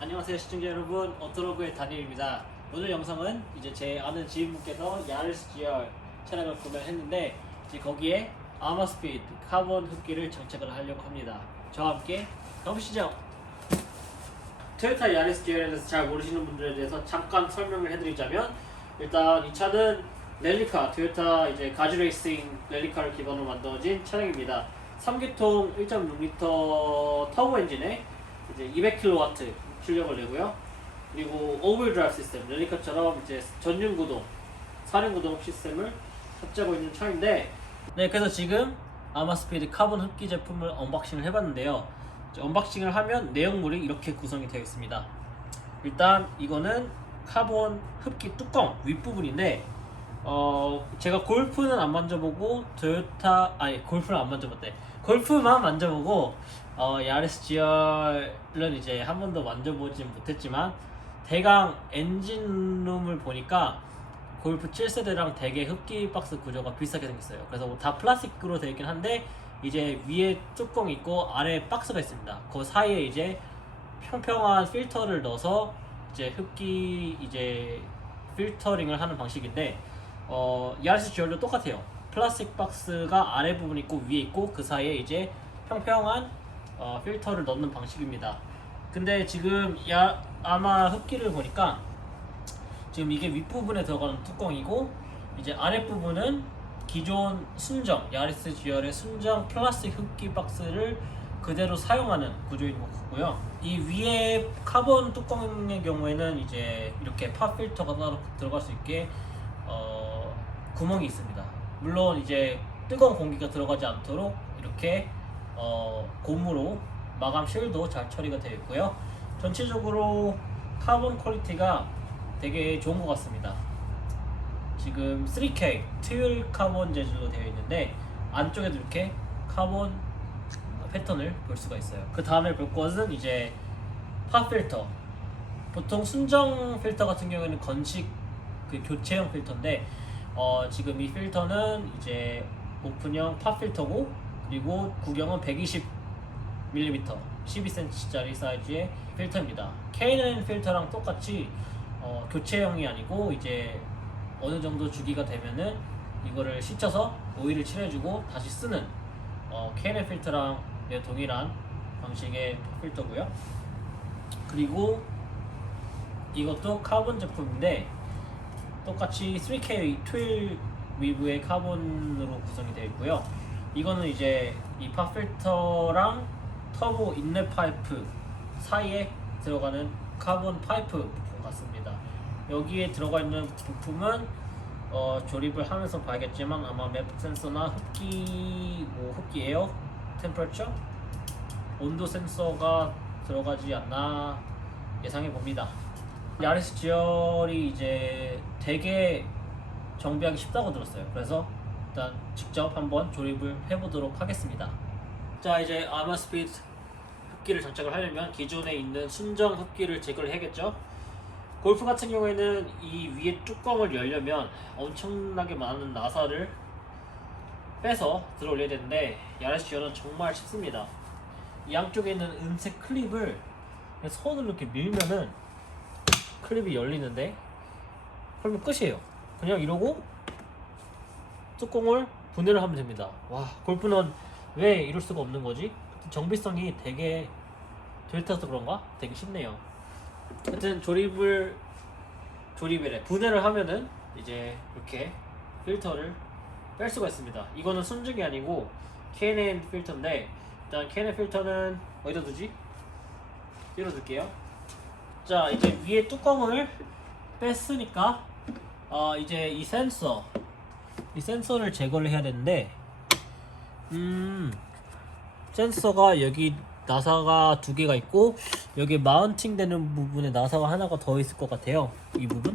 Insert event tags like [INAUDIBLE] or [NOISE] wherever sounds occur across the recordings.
안녕하세요 시청자 여러분. 오토로그의 다니엘입니다. 오늘 영상은 이제 제 아는 지인분께서 야르스 GR 차량을 구매했는데 이제 거기에 아마스피드 카본 흡기를 장착을 하려고 합니다. 저와 함께 가보시죠. 토요타 야리스 GR에 대해서 잘 모르시는 분들에 대해서 잠깐 설명을 해드리자면 일단 이 차는 랠리카 토요타 이제 가지 레이싱 랠리카를 기반으로 만들어진 차량입니다. 3기통 1.6L 터보 엔진에 이제 200kW 출력을 내고요. 그리고 오버드라이브 시스템, 렐리카처럼 이제 전륜 구동, 사륜 구동 시스템을 탑재하고 있는 차인데, 네, 그래서 지금 아마스피드 카본 흡기 제품을 언박싱을 해봤는데요. 언박싱을 하면 내용물이 이렇게 구성이 되어 있습니다. 일단 이거는 카본 흡기 뚜껑 윗부분인데, 어 제가 골프는 안 만져보고 토요타 아니 골프는 안 만져봤대 골프만 만져보고 어 야리스 GR은 이제 한 번도 만져보진 못했지만 대강 엔진룸을 보니까 골프 7세대랑 되게 흡기 박스 구조가 비슷하게 생겼어요 그래서 뭐다 플라스틱으로 되어 있긴 한데 이제 위에 뚜껑 있고 아래 박스가 있습니다 그 사이에 이제 평평한 필터를 넣어서 이제 흡기 이제 필터링을 하는 방식인데 어, 야리스 GR도 똑같아요. 플라스틱 박스가 아래 부분 있고 위에 있고 그 사이에 이제 평평한 어, 필터를 넣는 방식입니다. 근데 지금 야, 아마 흡기를 보니까 지금 이게 윗부분에 들어가는 뚜껑이고 이제 아랫부분은 기존 순정 야리스 GR의 순정 플라스틱 흡기 박스를 그대로 사용하는 구조인 것 같고요. 이 위에 카본 뚜껑의 경우에는 이제 이렇게 팝 필터가 따로 들어갈 수 있게 어, 구멍이 있습니다. 물론 이제 뜨거운 공기가 들어가지 않도록 이렇게 어, 고무로 마감 실도 잘 처리가 되어 있고요. 전체적으로 카본 퀄리티가 되게 좋은 것 같습니다. 지금 3K 트윌 카본 재질로 되어 있는데 안쪽에도 이렇게 카본 패턴을 볼 수가 있어요. 그 다음에 볼 것은 이제 팝 필터. 보통 순정 필터 같은 경우에는 건식 그 교체형 필터인데 어, 지금 이 필터는 이제 오픈형 팝 필터고 그리고 구경은 120mm 12cm짜리 사이즈의 필터입니다. K&N 필터랑 똑같이 어, 교체형이 아니고 이제 어느 정도 주기가 되면은 이거를 씻혀서 오일을 칠해주고 다시 쓰는 어, K&N 필터랑 네, 동일한 방식의 팝 필터고요. 그리고 이것도 카본 제품인데 똑같이 3K 트윌 위브의 카본으로 구성이 되어 있고요. 이거는 이제 이 팝필터랑 터보 인랩 파이프 사이에 들어가는 카본 파이프 부품 같습니다. 여기에 들어가 있는 부품은 어, 조립을 하면서 봐야겠지만 아마 맵 센서나 흡기 뭐 흡기 에어 템퍼처 온도 센서가 들어가지 않나 예상해 봅니다. 야리스 GR이 이제 되게 정비하기 쉽다고 들었어요. 그래서 일단 직접 한번 조립을 해보도록 하겠습니다. 자 이제 아마스피드 흡기를 장착을 하려면 기존에 있는 순정 흡기를 제거를 해야겠죠. 골프 같은 경우에는 이 위에 뚜껑을 열려면 엄청나게 많은 나사를 빼서 들어 올려야 되는데 야리스 GR은 정말 쉽습니다. 이 양쪽에 있는 은색 클립을 손으로 이렇게 밀면은 클립이 열리는데 그러면 끝이에요. 그냥 이러고 뚜껑을 분해를 하면 됩니다. 와 골프는 왜 이럴 수가 없는 거지? 정비성이 되게 좋다서 그런가? 되게 쉽네요. 하여튼 조립을 조립이래 분해를 하면은 이제 이렇게 필터를 뺄 수가 있습니다. 이거는 순정이 아니고 K&N 필터인데 일단 K&N 필터는 어디다 두지? 열어둘게요. 자 이제 위에 뚜껑을 뺐으니까 어, 이제 이 센서 이 센서를 제거를 해야 되는데 음 센서가 여기 나사가 두 개가 있고 여기 마운팅 되는 부분에 나사가 하나가 더 있을 것 같아요 이 부분.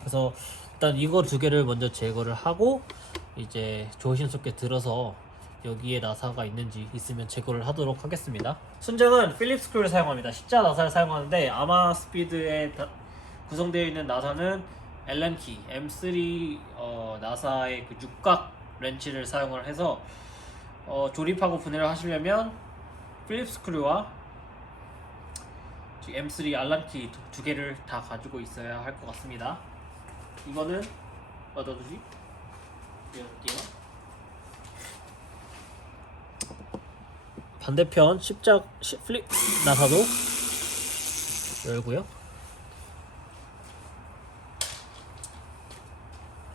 그래서 일단 이거 두 개를 먼저 제거를 하고 이제 조심스럽게 들어서 여기에 나사가 있는지 있으면 제거를 하도록 하겠습니다. 순정은 필립 스크류를 사용합니다. 십자 나사를 사용하는데 아마 스피드에 다- 구성되어 있는 나사는 Allen-key M3 어, 나사의 그 육각 렌치를 사용을 해서 어, 조립하고 분해를 하시려면 필립 스크류와 지금 M3 알람키 두, 두 개를 다 가지고 있어야 할 것 같습니다. 이거는 어디다 두지? 열게요. 반대편 십자 시, 플립 나사도 열고요.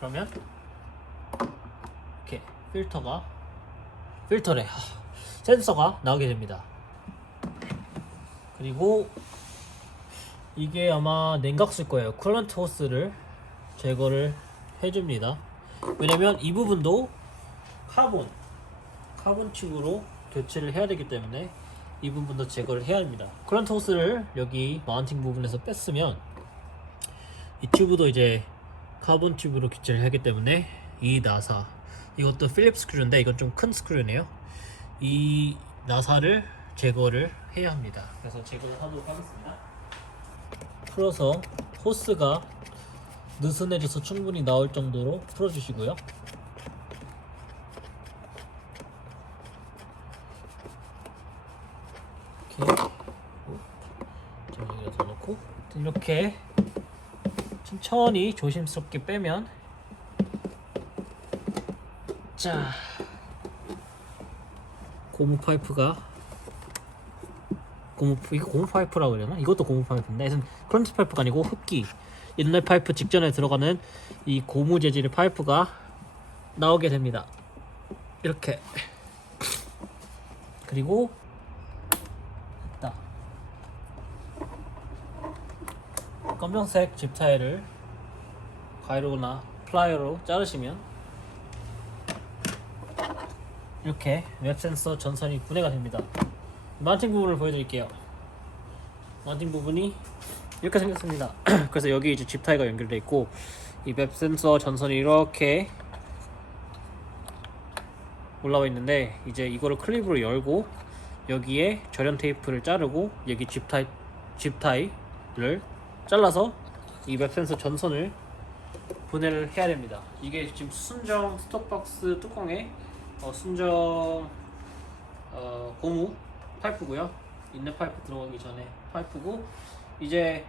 그러면 이렇게 필터가 필터래 하, 센서가 나오게 됩니다. 그리고 이게 아마 냉각수일 거예요. 쿨런트 호스를 제거를 해줍니다. 왜냐면 이 부분도 카본 카본 칩으로 교체를 해야 되기 때문에 이 부분도 제거를 해야 합니다. 쿨런트 호스를 여기 마운팅 부분에서 뺐으면 이 튜브도 이제 카본 튜브로 교체를 하기 때문에 이 나사 이것도 필립 스크류인데 이건 좀 큰 스크류네요. 이 나사를 제거를 해야 합니다. 그래서 제거를 하도록 하겠습니다. 풀어서 호스가 느슨해져서 충분히 나올 정도로 풀어주시고요. 이렇게 자 여기다 더 넣고 이렇게 천천히 조심스럽게 빼면 자 고무 파이프가 고무 이거 고무 파이프라고 그러나? 이것도 고무 파이프인데 하여튼 크런치 파이프가 아니고 흡기 인let 파이프 직전에 들어가는 이 고무 재질의 파이프가 나오게 됩니다. 이렇게 그리고 됐다. 검정색 집 타일을 가위로나 플라이어로 자르시면 이렇게 웹 센서 전선이 분해가 됩니다. 마운팅 부분을 보여드릴게요. 마운팅 부분이 이렇게 생겼습니다. [CLEARS THROAT] 그래서 여기 이제 집 타이가 연결돼 있고 이 웹 센서 전선이 이렇게 올라와 있는데 이제 이거를 클립으로 열고 여기에 절연 테이프를 자르고 여기 집 타이 집 타이를 잘라서 이웹 센서 전선을 분해를 해야 됩니다. 이게 지금 순정 스톱박스 뚜껑에 어, 순정 어, 고무 파이프고요. 인넷 파이프 들어가기 전에 파이프고 이제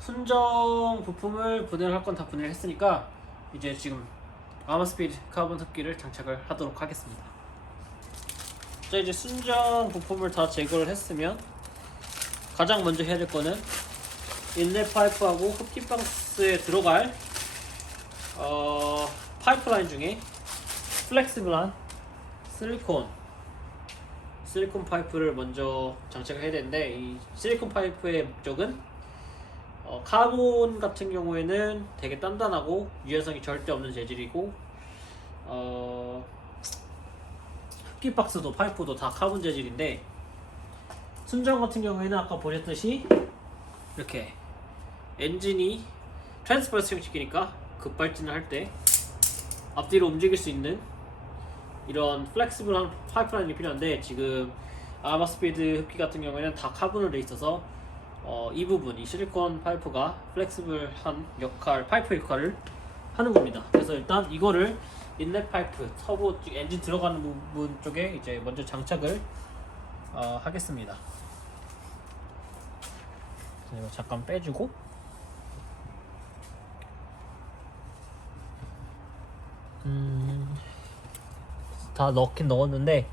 순정 부품을 분해를 할 건 다 분해를 했으니까 이제 지금 아마스피드 카본 흡기를 장착을 하도록 하겠습니다. 자 이제 순정 부품을 다 제거를 했으면 가장 먼저 해야 될 거는 인넷 파이프하고 흡기 박스에 들어갈 어, 파이프라인 중에 플렉시블한 실리콘 실리콘 파이프를 먼저 장착을 해야 되는데 이 실리콘 파이프의 목적은 어, 카본 같은 경우에는 되게 단단하고 유연성이 절대 없는 재질이고 어, 흡기 박스도 파이프도 다 카본 재질인데 순정 같은 경우에는 아까 보셨듯이 이렇게 엔진이 트랜스퍼스 형식이니까 급발진을 할 때 앞뒤로 움직일 수 있는 이런 플렉시블한 파이프라인이 필요한데 지금 아마스피드 흡기 같은 경우에는 다 카본으로 돼 있어서 어, 이 부분 이 실리콘 파이프가 플렉시블한 역할 파이프 역할을 하는 겁니다. 그래서 일단 이거를 인넷 파이프 터보 쪽 엔진 들어가는 부분 쪽에 이제 먼저 장착을 어, 하겠습니다. 자, 이거 잠깐 빼주고 음, 다 넣긴 넣었는데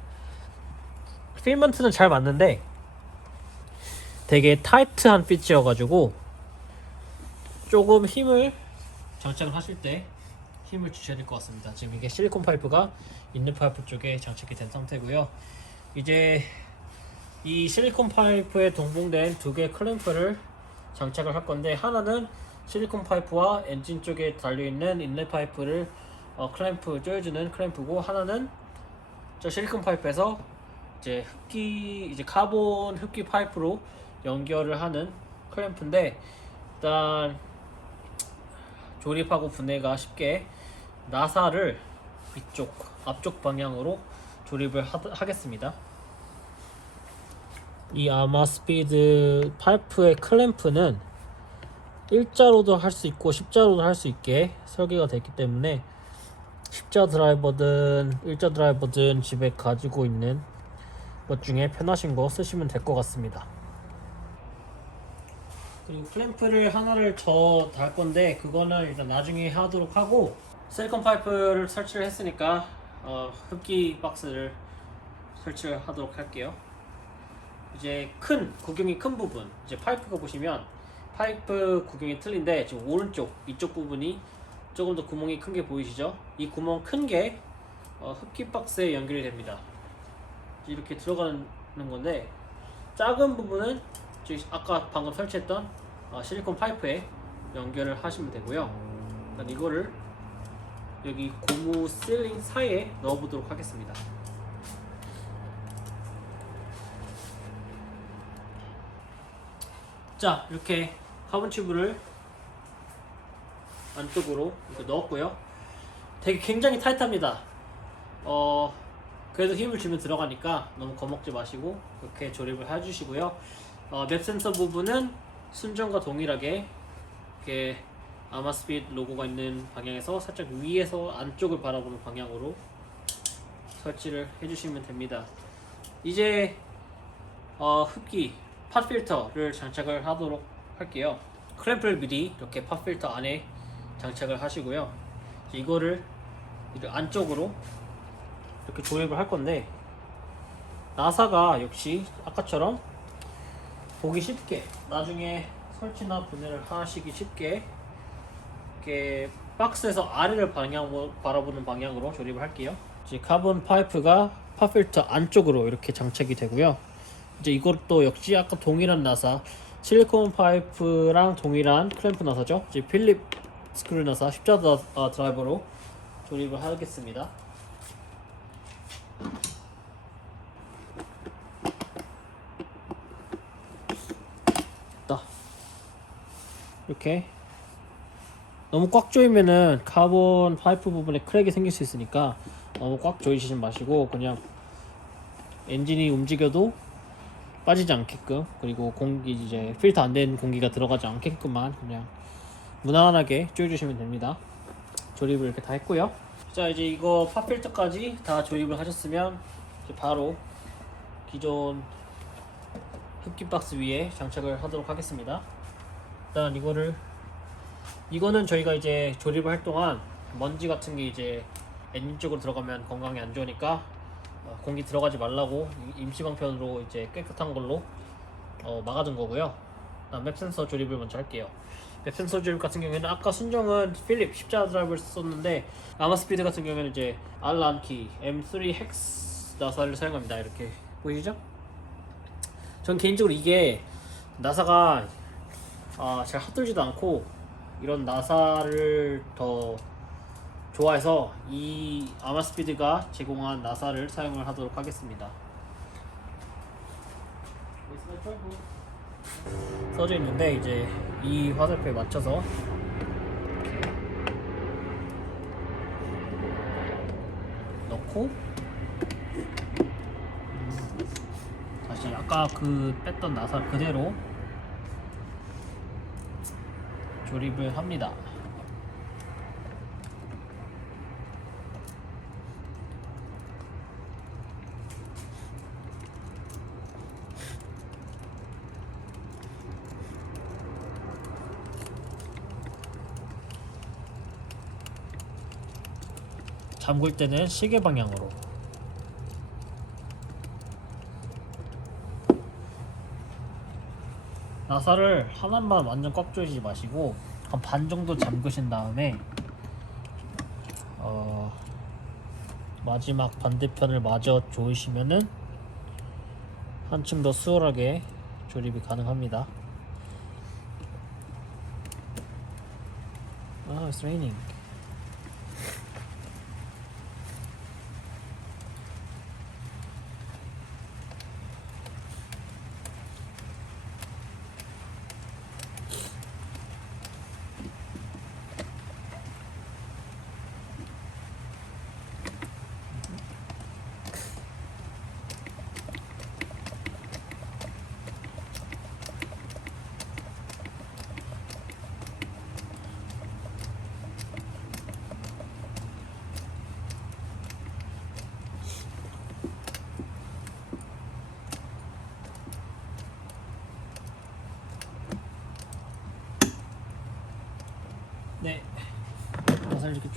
필먼트는 잘 맞는데 되게 타이트한 핏이어가지고 조금 힘을 장착을 하실 때 힘을 주셔야 될 것 같습니다. 지금 이게 실리콘 파이프가 인넷 파이프 쪽에 장착이 된 상태고요. 이제 이 실리콘 파이프에 동봉된 두 개의 클램프를 장착을 할 건데 하나는 실리콘 파이프와 엔진 쪽에 달려 있는 인넷 파이프를 어, 클램프 조여주는 클램프고 하나는 저 실리콘 파이프에서 이제 흡기 이제 카본 흡기 파이프로 연결을 하는 클램프인데 일단 조립하고 분해가 쉽게 나사를 이쪽 앞쪽 방향으로 조립을 하, 하겠습니다. 이 아마스피드 파이프의 클램프는 일자로도 할 수 있고 십자로도 할 수 있게 설계가 됐기 때문에 십자 드라이버든 일자 드라이버든 집에 가지고 있는 것 중에 편하신 거 쓰시면 될 것 같습니다. 그리고 클램프를 하나를 더 달 건데 그거는 일단 나중에 하도록 하고 실리콘 파이프를 설치를 했으니까 어, 흡기 박스를 설치를 하도록 할게요. 이제 큰 구경이 큰 부분 이제 파이프가 보시면 파이프 구경이 틀린데 지금 오른쪽 이쪽 부분이 조금 더 구멍이 큰 게 보이시죠? 이 구멍 큰게 어, 흡기 박스에 연결이 됩니다. 이렇게 들어가는 건데 작은 부분은 아까 방금 설치했던 어, 실리콘 파이프에 연결을 하시면 되고요. 이거를 여기 고무 실링 사이에 넣어보도록 하겠습니다. 자 이렇게 카본 튜브를 안쪽으로 넣었고요. 되게 굉장히 타이트합니다. 어 그래도 힘을 주면 들어가니까 너무 겁먹지 마시고 이렇게 조립을 해주시고요. 어, 맵 센서 부분은 순정과 동일하게 이렇게 아마스핏 로고가 있는 방향에서 살짝 위에서 안쪽을 바라보는 방향으로 설치를 해주시면 됩니다. 이제 어, 흡기 팟 필터를 장착을 하도록 할게요. 클램프를 미리 이렇게 팟 필터 안에 장착을 하시고요. 이거를 안쪽으로 이렇게 조립을 할 건데 나사가 역시 아까처럼 보기 쉽게 나중에 설치나 분해를 하시기 쉽게 이렇게 박스에서 아래를 방향 바라보는 방향으로 조립을 할게요. 이제 카본 파이프가 팝필터 안쪽으로 이렇게 장착이 되고요. 이제 이것도 역시 아까 동일한 나사 실리콘 파이프랑 동일한 클램프 나사죠. 이제 필립 스크류 나사 십자가 어, 드라이버로 조립을 하겠습니다. 딱 이렇게 너무 꽉 조이면은 카본 파이프 부분에 크랙이 생길 수 있으니까 너무 꽉 조이시지 마시고 그냥 엔진이 움직여도 빠지지 않게끔 그리고 공기 이제 필터 안 된 공기가 들어가지 않게끔만 그냥 무난하게 조여주시면 됩니다. 조립을 이렇게 다 했고요. 자 이제 이거 팝 필터까지 다 조립을 하셨으면 바로 기존 흡기 박스 위에 장착을 하도록 하겠습니다. 일단 이거를 이거는 저희가 이제 조립을 할 동안 먼지 같은 게 이제 엔진 쪽으로 들어가면 건강에 안 좋으니까 어, 공기 들어가지 말라고 임시 방편으로 이제 깨끗한 걸로 어, 막아둔 거고요. 맵 센서 조립을 먼저 할게요. 맵 센서 조립 같은 경우에는 아까 순정은 필립 십자 드라이브를 썼는데 아마 스피드 같은 경우에는 이제 알란키 M3 헥스 나사를 사용합니다. 이렇게 보이시죠? 전 개인적으로 이게 나사가 아, 잘 핫돌지도 않고 이런 나사를 더 좋아해서 이 아마스피드가 제공한 나사를 사용을 하도록 하겠습니다. 써져 있는데 이제 이 화살표에 맞춰서 넣고 다시 아까 그 뺐던 나사 그대로 조립을 합니다. 잠글 때는 시계 방향으로 나사를 하나만 완전 꽉 조이지 마시고 한 반 정도 잠그신 다음에 어, 마지막 반대편을 마저 조이시면은 한층 더 수월하게 조립이 가능합니다. 아, it's raining.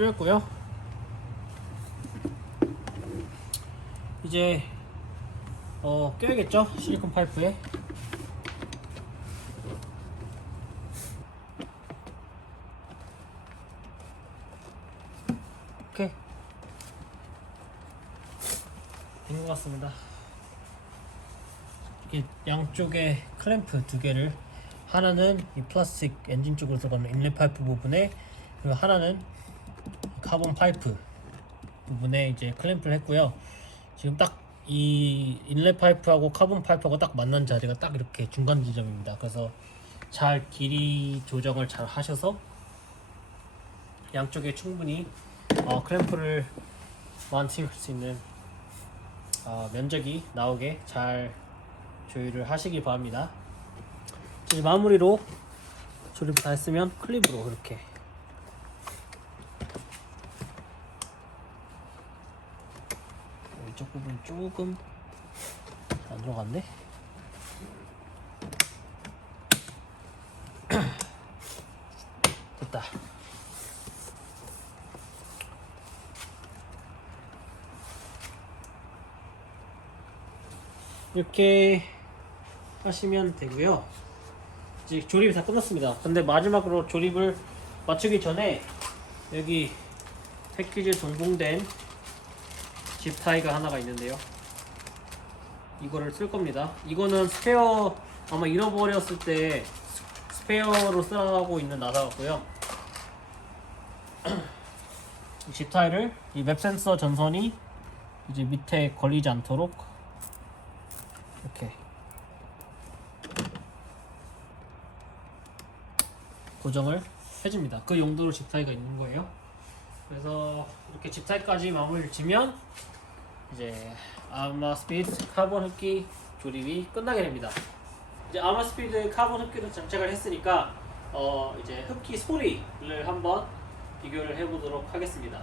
쪼였고요. 이제 어 껴야겠죠 실리콘 파이프에. 오케이 된 것 같습니다. 양쪽에 클램프 두 개를 하나는 이 플라스틱 엔진 쪽으로 들어가는 인let 파이프 부분에 그리고 하나는 카본 파이프 부분에 이제 클램프를 했고요. 지금 딱 이 인let 파이프하고 카본 파이프하고 딱 만난 자리가 딱 이렇게 중간 지점입니다. 그래서 잘 길이 조정을 잘 하셔서 양쪽에 충분히 어, 클램프를 마운팅할 수 있는 어, 면적이 나오게 잘 조율을 하시기 바랍니다. 이제 마무리로 조립 다 했으면 클립으로 이렇게 이쪽 부분 조금 안 들어갔네. [CLEARS THROAT] 됐다. 이렇게 하시면 되고요. 이제 조립이 다 끝났습니다. 근데 마지막으로 조립을 마치기 전에 여기 패키지 동봉된 집 타이가 하나가 있는데요. 이거를 쓸 겁니다. 이거는 스페어 아마 잃어버렸을 때 스페어로 쓰라고 있는 나사 같고요. 이집 타이를 이 맵 센서 전선이 이제 밑에 걸리지 않도록 이렇게 고정을 해줍니다. 그 용도로 집 타이가 있는 거예요. 그래서 이렇게 집타이까지 마무리를 지면 이제 아마 스피드 카본 흡기 조립이 끝나게 됩니다. 이제 아마 스피드 카본 흡기도 장착을 했으니까 어 이제 흡기 소리를 한번 비교를 해보도록 하겠습니다.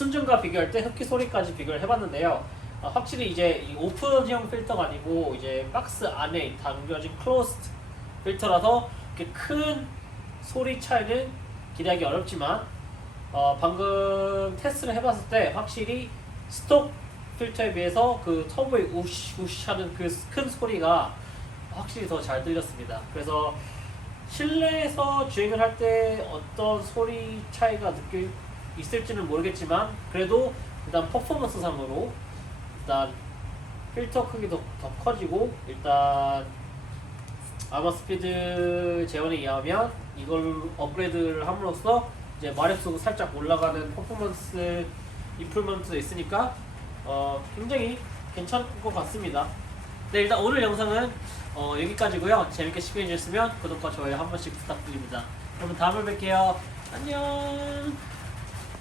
순정과 비교할 때 흡기 소리까지 비교를 해봤는데요. 어, 확실히 이제 이 오픈형 필터가 아니고 이제 박스 안에 담겨진 클로스드 필터라서 큰 소리 차이는 기대하기 어렵지만 어, 방금 테스트를 해봤을 때 확실히 스톡 필터에 비해서 그 터보의 우시 우시 하는 그 큰 소리가 확실히 더 잘 들렸습니다. 그래서 실내에서 주행을 할 때 어떤 소리 차이가 느낄 있을지는 모르겠지만 그래도 일단 퍼포먼스 상으로 일단 필터 크기도 더 커지고 일단 아마 스피드 재원에 의하면 이걸 업그레이드를 함으로써 이제 마력수가 살짝 올라가는 퍼포먼스 인플먼트도 있으니까 어, 굉장히 괜찮을 것 같습니다. 네 일단 오늘 영상은 어, 여기까지고요. 재밌게 시청해 주셨으면 구독과 좋아요 한 번씩 부탁드립니다. 그러면 다음에 뵐게요. 안녕.